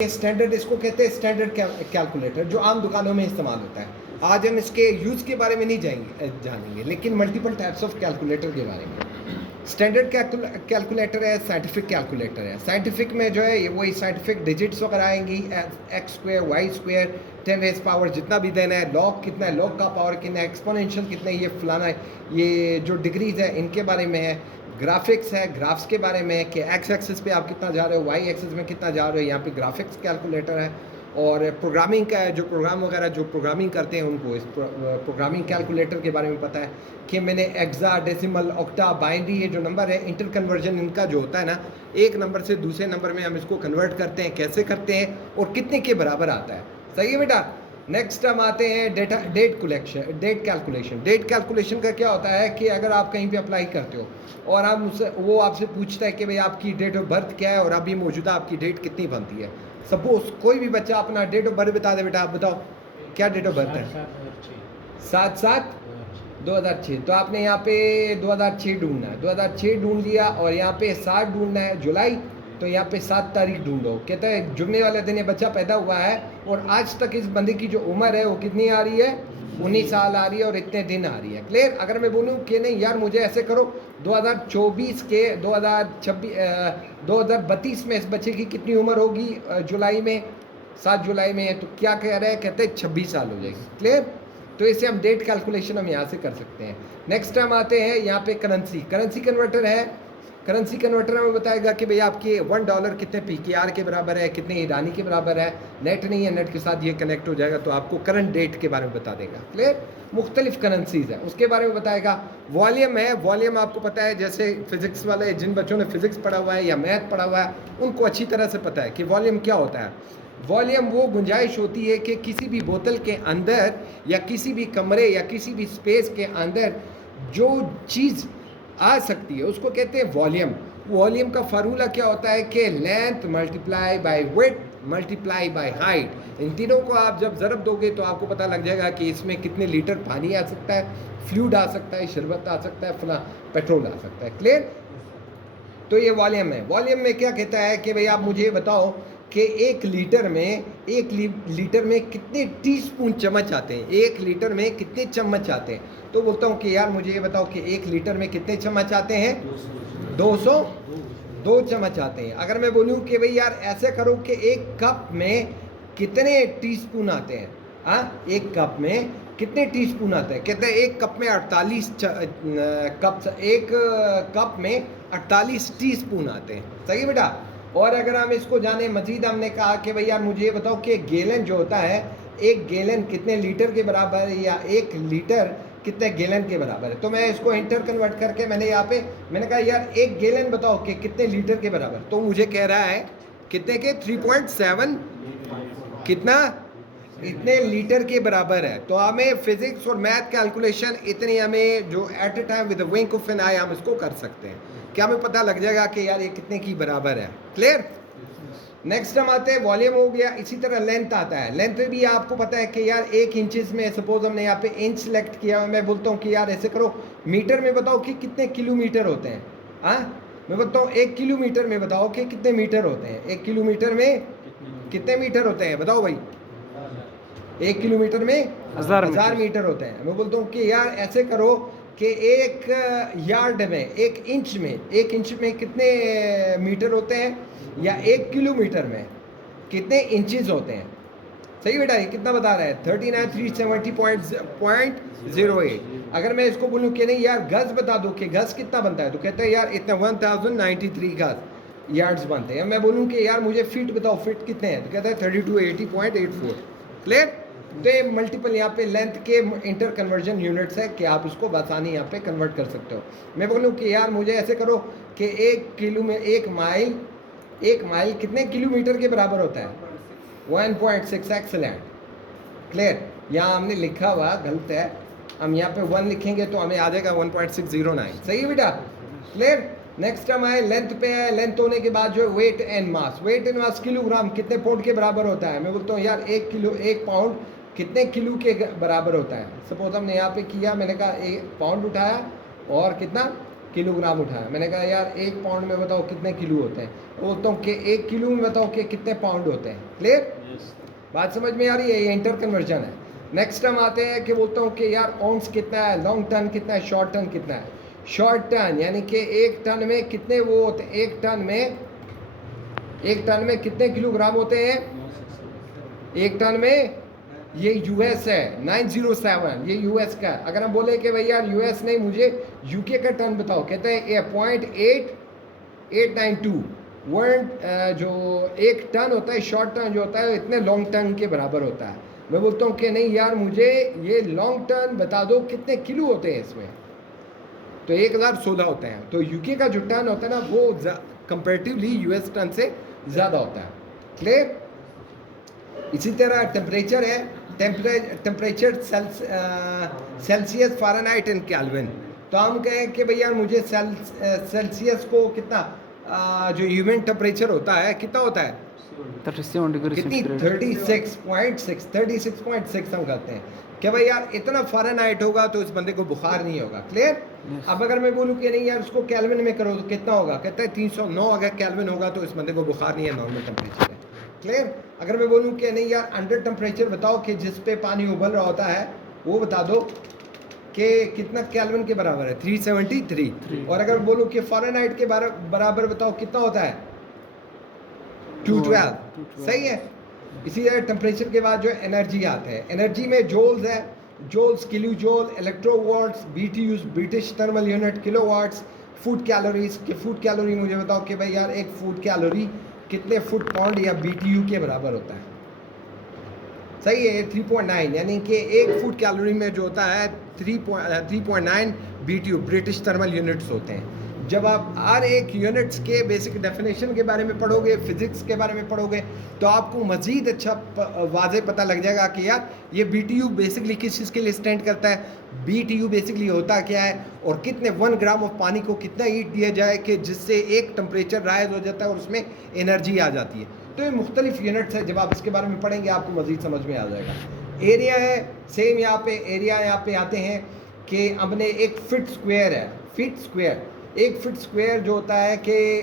Standard, इसको कहते हैं स्टैंडर्ड कैलकुलेटर, जो आम दुकानों में इस्तेमाल होता है। आज हम इसके यूज़ के बारे में नहीं जानेंगे, लेकिन मल्टीपल टाइप्स ऑफ कैलकुलेटर के बारे में। स्टैंडर्ड कैलकुलेटर है, साइंटिफिक कैलकुलेटर है। साइंटिफिक में जो है ये वही साइंटिफिक डिजिट्स वगैरह आएंगी, X square, Y square, 10 raise power जितना भी देना है, लॉग कितना है, लॉग का पावर कितना है, एक्सपोनेंशियल कितना है, ये फलाना है, ये जो डिग्रीज है इनके बारे में है। ग्राफिक्स है, ग्राफ्स के बारे में कि एक्स एक्सिस पे आप कितना जा रहे हो, वाई एक्सिस में कितना जा रहे हो, यहाँ पे ग्राफिक्स कैलकुलेटर है। और प्रोग्रामिंग का है, जो प्रोग्राम वगैरह जो प्रोग्रामिंग करते हैं उनको इस प्रोग्रामिंग कैलकुलेटर के बारे में पता है कि मैंने एक्सा, डेसिमल, ऑक्टा, बाइनरी, ये जो नंबर है, इंटर कन्वर्जन इनका जो होता है ना, एक नंबर से दूसरे नंबर में हम इसको कन्वर्ट करते हैं, कैसे करते हैं और कितने के बराबर आता है। सही है बेटा। नेक्स्ट हम आते हैं डेट कैलकुलेशन। डेट कैलकुलेशन का क्या होता है कि अगर आप कहीं पे अप्लाई करते हो और आप उससे वो आपसे पूछता है कि भाई आपकी डेट ऑफ बर्थ क्या है और अभी मौजूदा आपकी डेट कितनी बनती है। सपोज कोई भी बच्चा अपना डेट ऑफ बर्थ बता दे। बेटा आप बताओ क्या डेट ऑफ बर्थ है? 7/7/2006। तो आपने यहाँ पे 2006 ढूंढना है, 2006 ढूंढ लिया और यहाँ पे 7 ढूंढना है जुलाई, तो यहाँ पे 7 तारीख ढूंढो। कहता है जुम्मे वाले दिन ये बच्चा पैदा हुआ है और आज तक इस बंदे की जो उम्र है वो कितनी आ रही है? 19 साल आ रही है और इतने दिन आ रही है। क्लियर। अगर मैं बोलूँ कि नहीं यार मुझे ऐसे करो 2024 के 2032 में इस बच्चे की कितनी उम्र होगी जुलाई में, 7 जुलाई में, तो क्या कह रहे हैं? कहते हैं 26 साल हो जाएगी। क्लियर। तो इसे हम डेट कैलकुलेशन हम यहाँ से कर सकते हैं। नेक्स्ट हम आते हैं यहाँ पे करेंसी कन्वर्टर है। करेंसी कन्वर्टर में बताएगा कि भाई आपके $1 कितने PKR के बराबर है, कितने ईरानी के बराबर है। नेट नहीं है, नेट के साथ ये कनेक्ट हो जाएगा तो आपको करंट डेट के बारे में बता देगा। क्लियर। मुख्तलिफ करेंसीज है उसके बारे में बताएगा। वॉल्यूम है, वॉल्यूम आपको पता है, जैसे फिजिक्स वाले जिन बच्चों ने फिजिक्स पढ़ा हुआ है या मैथ पढ़ा हुआ है उनको अच्छी तरह से पता है कि वॉल्यूम क्या होता है। वॉल्यूम वो गुंजाइश होती है कि किसी भी बोतल के अंदर या किसी भी कमरे या किसी भी स्पेस के अंदर जो चीज़ आ सकती है उसको कहते हैं वॉल्यूम। वॉल्यूम का फार्मूला क्या होता है कि length multiply by width multiply by height. इन तीनों को आप जब ज़रब दोगे तो आपको पता लग जाएगा कि इसमें कितने लीटर पानी आ सकता है, फ्लूइड आ सकता है, शरबत आ सकता है, फला पेट्रोल आ सकता है। क्लियर। तो ये वॉल्यूम है। वॉल्यूम में क्या कहता है कि भाई आप मुझे बताओ कि एक लीटर में कितने टीस्पून चम्मच आते हैं, 1 लीटर में कितने चम्मच आते हैं। तो बोलता हूँ कि यार मुझे ये बताओ कि 1 लीटर में कितने चम्मच आते हैं? 202 चम्मच आते हैं। अगर मैं बोलूँ कि भाई यार ऐसे करो कि एक कप में कितने टीस्पून आते हैं, हाँ, एक कप में कितने टीस्पून आते हैं? कहते हैं एक कप में 48 एक कप में 48 टीस्पून आते हैं। सही बेटा। और अगर हम इसको जाने मजीद, हमने कहा कि भैया मुझे बताओ कि गैलन जो होता है, एक गैलन कितने लीटर के बराबर है या 1 लीटर कितने गैलन के बराबर है। तो मैं इसको इंटर कन्वर्ट करके मैंने यहाँ पे मैंने कहा यार 1 गैलन बताओ कि कितने लीटर के बराबर। तो मुझे कह रहा है कितने के? 3.7 कितना? इतने लीटर के बराबर है। तो हमें फिजिक्स और मैथ कैलकुलेशन इतनी हमें जो at a time with wink of an eye हम इसको कर सकते हैं कि हमें पता लग जाएगा कि यार ये कितने की बराबर है। क्लियर। नेक्स्ट हम आते हैं, वॉल्यूम हो गया। इसी तरह लेंथ आता है। लेंथ भी आपको पता है कि यार 1 इंचेस में, सपोज हमने यहाँ पे इंच सेलेक्ट किया, मैं बोलता हूँ कि यार ऐसे करो मीटर में बताओ कि कितने किलोमीटर होते हैं। हाँ, मैं बोलता हूँ 1 किलोमीटर में बताओ कि कितने मीटर होते हैं। 1 किलोमीटर में कितने मीटर होते हैं बताओ भाई? 1 किलोमीटर में 1000 मीटर होते हैं। मैं बोलता हूँ कि यार ऐसे करो कि 1 यार्ड में, 1 इंच में कितने मीटर होते हैं, या 1 किलोमीटर में कितने इंचेस होते हैं। सही बेटा। ये कितना बता रहा है? 39,370.08। अगर मैं इसको बोलूँ कि नहीं यार गज बता दो कि गज कितना बनता है, तो कहते हैं यार इतना 1093 गज यार्ड्स बनते हैं। मैं बोलूँ कि यार मुझे फीट बताओ, फीट कितने हैं, तो कहता है 3280.84। क्लियर। तो ये मल्टीपल यहाँ पे लेंथ के इंटर कन्वर्जन यूनिट्स है कि आप उसको आसानी यहाँ पे कन्वर्ट कर सकते हो। मैं बोलूँ कि यार मुझे ऐसे करो कि 1 माइल कितने किलोमीटर के बराबर होता है? 1.6। एक्सेलेंट। क्लियर। यहाँ हमने लिखा हुआ गलत है, हम यहाँ पे 1 लिखेंगे तो हमें आ जाएगा 1.609। सही है बेटा। क्लियर। नेक्स्ट हम आए लेंथ पे है। लेंथ होने के बाद जो है weight and mass. Weight and mass kilogram कितने पाउंड के बराबर होता है। मैं बोलता हूँ यार 1 पाउंड कितने किलो के बराबर होता है। सपोज हमने यहाँ पे किया, मैंने कहा 1 पाउंड उठाया और कितना किलोग्राम उठाया। मैंने कहा यार 1 पाउंड में बताओ कितने किलो होते हैं, बोलता हूँ कि 1 किलो में बताओ कि कितने पाउंड होते हैं। क्लियर? बात समझ में आ रही है? ये इंटर कन्वर्जन है। नेक्स्ट हम आते हैं कि बोलता हूँ कि यार ऑन्स कितना है, लॉन्ग टन कितना है, शॉर्ट टन कितना है। शॉर्ट टन यानी कि 1 टन में कितने वो होते हैं, 1 टन में कितने किलोग्राम होते हैं 1 टन में। ये यूएस है 907, ये यूएस का। अगर हम बोले कि भाई यार यूएस नहीं, मुझे यूके का टन बताओ, कहते हैं 0.8892 वर्ल्ड। जो 1 टन होता है, शॉर्ट टन जो होता है इतने लॉन्ग टन के बराबर होता है। मैं बोलता हूँ कि नहीं यार मुझे ये लॉन्ग टन बता दो कितने किलो होते हैं इसमें, तो 1016 होते हैं। तो यूके का जो टन होता है ना वो कंपेरेटिवली यूएस टन से ज़्यादा होता है। क्लियर? इसी तरह टेम्परेचर है, temperature Celsius, Fahrenheit and kelvin. तो हम कहें कि भैया मुझे सेल्सियस को कितना जो ह्यूमन टेम्परेचर होता है कितना होता है 37 डिग्री कितनी 36.6 हम कहते हैं कि भाई यार इतना फ़ारेनहाइट होगा तो इस बंदे को बुखार नहीं होगा। क्लियर? अब अगर मैं बोलूँ कि नहीं यार उसको केल्विन में करो तो कितना होगा, कहता है 309 अगर केल्विन होगा तो इस बंदे को बुखार नहीं है, नॉर्मल टेम्परेचर है। क्लियर? अगर मैं बोलूँ कि नहीं यार अंडर टेम्परेचर बताओ कि जिस पे पानी उबल रहा होता है वो बता दो कि कितना केल्विन के बराबर है, 373। और अगर बोलूँ कि फ़ारेनहाइट के बराबर बताओ कितना होता है 212। सही है? इसी तरह टेम्परेचर के बाद जो एनर्जी आते हैं, एनर्जी में जोल्स है, जोल्स, किलो जोल, इलेक्ट्रोवाट्स, BTUs British thermal unit, kilowatts, food calories के फूड कैलोरी मुझे बताओ कि भाई यार एक फूड कैलोरी कितने फुट पाउंड या BTU के बराबर होता है। सही है? 3.9 यानी कि एक फूड कैलोरी में जो होता है 3.9 BTU ब्रिटिश थर्मल यूनिट्स होते हैं। जब आप हर एक यूनिट्स के बेसिक डेफिनेशन के बारे में पढ़ोगे, फिजिक्स के बारे में पढ़ोगे, तो आपको मज़ीद अच्छा वाज़े पता लग जाएगा कि यार ये BTU बेसिकली किस चीज़ के लिए स्टैंड करता है, BTU बेसिकली होता क्या है, और कितने 1 ग्राम ऑफ पानी को कितना हीट दिया जाए कि जिससे एक टेम्परेचर राइज हो जाता है और उसमें एनर्जी आ जाती है। तो ये मुख्तलिफ यूनिट्स है, जब आप इसके बारे में पढ़ेंगे आपको मज़ीद समझ में आ जाएगा। एरिया है सेम, यहाँ पे एरिया यहाँ पे आते हैं कि हमने एक फीट स्क्वायर है, फीट स्क्वायर, 1 फीट स्क्वायर जो होता है कि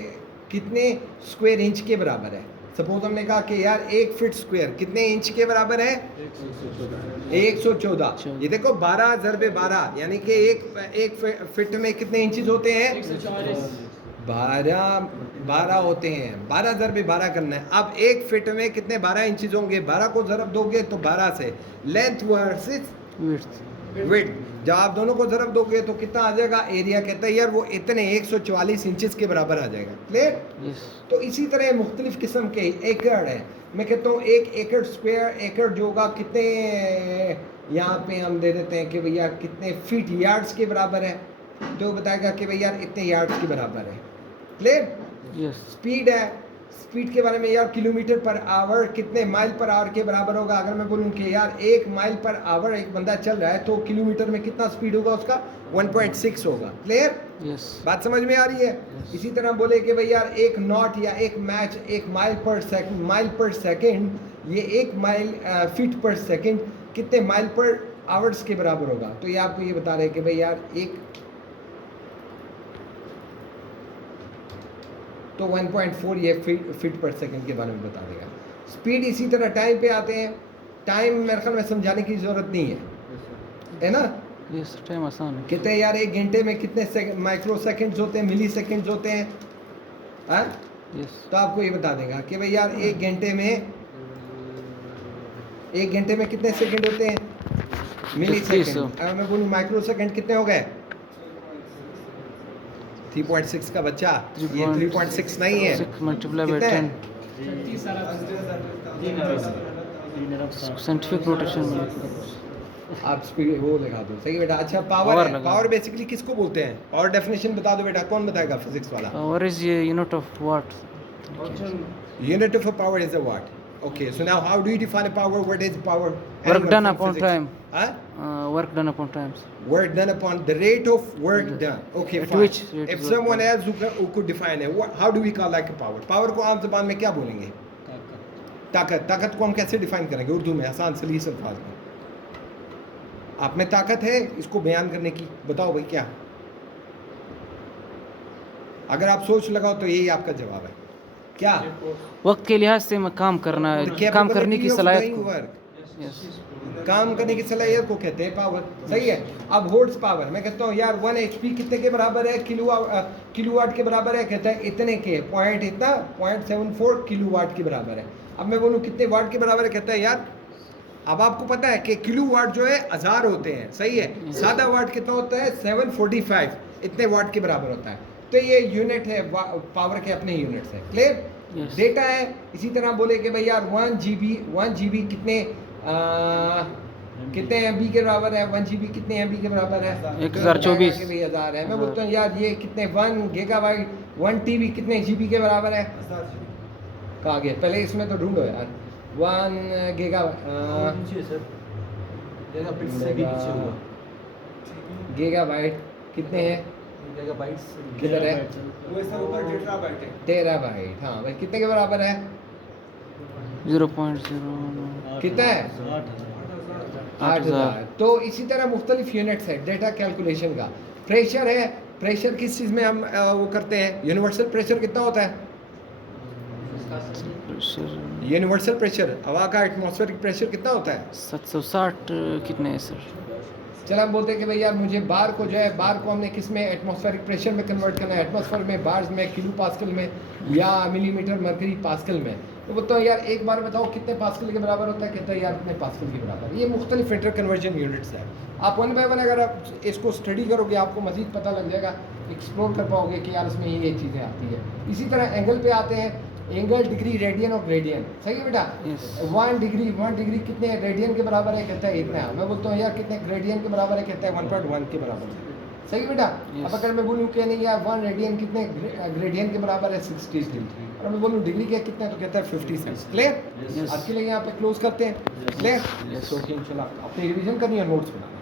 कितने स्क्वायर इंच के बराबर है। सपोज हमने कहा कि यार 1 फीट स्क्वायर कितने इंच के बराबर है 114। ये देखो 12 × 12 यानी कि एक फीट में कितने इंचेस होते हैं 12 होते हैं। 12 × 12 करना है। अब 1 फीट में कितने 12 इंचेस होंगे, 12 को ज़रब दोगे तो 12 से, लेंथ वर्सेस विड्थ, जब आप दोनों को ज़रब दोगे तो कितना आ जाएगा, एरिया कहता है यार वो इतने 144 इंचेस के बराबर आ जाएगा। क्लियर? तो इसी तरह मुख्तलिफ किस्म के एकड़ है। मैं कहता हूँ 1 एकड़ स्क्वायर, एकड़ जो होगा कितने, यहाँ पे हम दे देते हैं कि भैया कितने फीट यार्ड्स के बराबर है, तो बताएगा कि भैया इतने यार्ड्स के बराबर है। क्लियर? स्पीड है, स्पीड के बारे में यार किलोमीटर पर आवर कितने माइल पर आवर के बराबर होगा। अगर मैं बोलूँ कि यार 1 माइल पर आवर एक बंदा चल रहा है तो किलोमीटर में कितना स्पीड होगा उसका 1.6 होगा। क्लियर? बात समझ में आ रही है? इसी तरह बोले कि भाई यार 1 नॉट या 1 मैच 1 माइल पर सेकेंड, ये 1 माइल फीट पर सेकेंड कितने माइल पर आवर्स के बराबर होगा। तो ये आपको ये बता रहे हैं कि भाई यार एक तो 1.4 ये फीट पर सेकंड के बारे में बता देगा। स्पीड इसी तरह टाइम पे आते हैं। टाइम मेरे ख्याल में समझाने की ज़रूरत नहीं है ना? टाइम आसान है। कितने यार 1 घंटे में कितने माइक्रो सेकेंड्स होते हैं, मिली सेकेंड्स होते हैं, तो आपको ये बता देगा कि भाई यार 1 घंटे में कितने सेकेंड होते हैं, मिली सेकेंड। अगर मैं बोलूँ माइक्रो सेकेंड कितने हो गए 3.6 का बच्चा, ये 3.6 नहीं है, कितना है? साइंटिफिक रोटेशन आप स्पीड वो लगा दो। सही बेटा। अच्छा पावर है, पावर बेसिकली किसको बोलते हैं, पावर डेफिनेशन बता दो बेटा, कौन बताएगा फिजिक्स वाला? Power is unit of watt. Unit of power is a watt. Okay, so now how do you define a power? What is power? Work done upon time. Work done upon times. Work done upon the rate of work done. Okay, At fine. which rate If is someone else who could define it, how do we call like a power? Power को आम ज़बान में क्या बोलेंगे? ताकत। ताकत को हम कैसे डिफाइन करेंगे उर्दू में आसान सलीस अल्फाज में? आप में ताकत है इसको बयान करने की, बताओ भाई क्या? अगर आप सोच लगाओ तो यही आपका जवाब है। क्या वक्त के लिहाज से मैं काम करना काम करने की सलाहियत को। वर्क, यस काम करने की सलाहियत को कहते हैं पावर। सही है। अब हॉर्स पावर, मैं कहता हूँ यार 1 HP कितने के बराबर है, किलोवाट के बराबर है, कहता है इतने के पॉइंट इतना 0.74 किलोवाट के बराबर है। अब मैं बोलूँ कितने वाट के बराबर है, कहता है यार अब आपको पता है कि किलोवाट जो है 1000 होते हैं। सही है। सादा वाट कितना होता है, 745 इतने वाट के बराबर होता है। तो ये यूनिट है, पावर के अपने यूनिट्स है। क्लियर। डेटा है। इसी तरह बोले कि भाई यार 1 GB कितने कितने MB के बराबर है, 1 GB कितने MB के बराबर है, 1024 भाई 1000 है। मैं बोलता हूँ यार ये कितने 1 गीगाबाइट 1 TB कितने GB के बराबर है, कहाँ गए पहले इसमें तो ढूंढो यार। 1 गीगाबाइट कितने हैं, किधर है, टेराबाइट। हाँ भाई कितने के बराबर है, 0.0 कितना है, 8000। तो इसी तरह मुख्तलिफ यूनिट्स है डेटा कैलकुलेशन का। प्रेशर है, प्रेशर किस चीज़ में हम वो करते हैं, यूनिवर्सल प्रेशर कितना होता है, यूनिवर्सल प्रेशर हवा का एटमॉस्फेरिक प्रेशर कितना होता है, 760 कितने है सर। चलो हम बोलते हैं कि भाई यार मुझे बार को जो है, बार को हमने किस में, एटमॉस्फेरिक प्रेशर में कन्वर्ट करना है, एटमॉस्फेयर में, बार्स में, किलो पास्कल में या मिलीमीटर मरकरी पास्कल में। तो बोलता हूँ यार एक बार बताओ कितने पास्कल के बराबर होता है, कहता है यार कितने पास्कल के बराबर। ये मुख्तलिफ इंटर कन्वर्जन यूनिट्स है। आप 1 बाय 1 अगर आप इसको स्टडी करोगे आपको मज़ीद पता लग जाएगा, एक्सप्लोर कर पाओगे कि यार इसमें ये चीज़ें आती है। इसी तरह एंगल पे आते हैं, एंगल, डिग्री, रेडियन और ग्रेडियन। सही है बेटा। 1 डिग्री कितने रेडियन के बराबर है, कहता है इतना। मैं बोलता हूँ यार कितने ग्रेडियन के बराबर है, कहता है 1.1 के बराबर है। सही है बेटा। अब अगर मैं बोलूँ कि नहीं यार 1 रेडियन कितने ग्रेडियन के बराबर है, 60 डिग्री। और मैं बोलूँ डिग्री के कितने, तो कहता है 50 सेंस। क्लियर। आज के लिए यहाँ पे क्लोज करते हैं। क्लियर। तो इंशाल्लाह अपनी रिवीजन करनी है, नोट्स बनाना।